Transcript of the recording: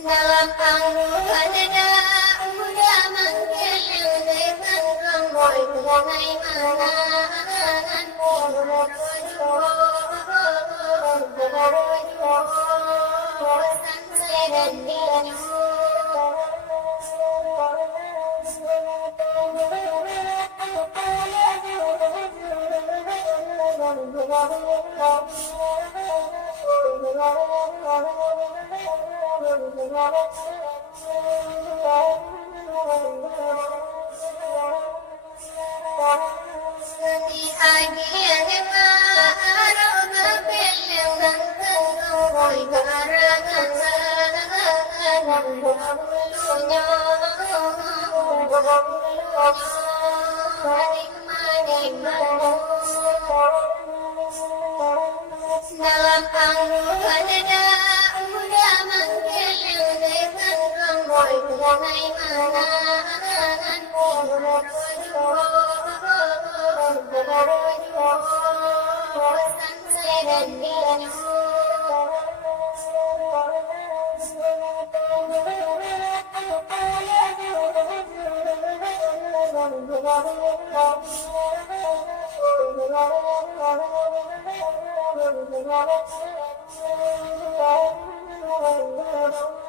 Dalam panggungan ada udah manggil yang dengan ramai mengenai mangan pesan saya dan dinyo dalam panggungan ada udah manggil yang dengan ramai mengenai mangan pesan saya dan dinyo Thank you.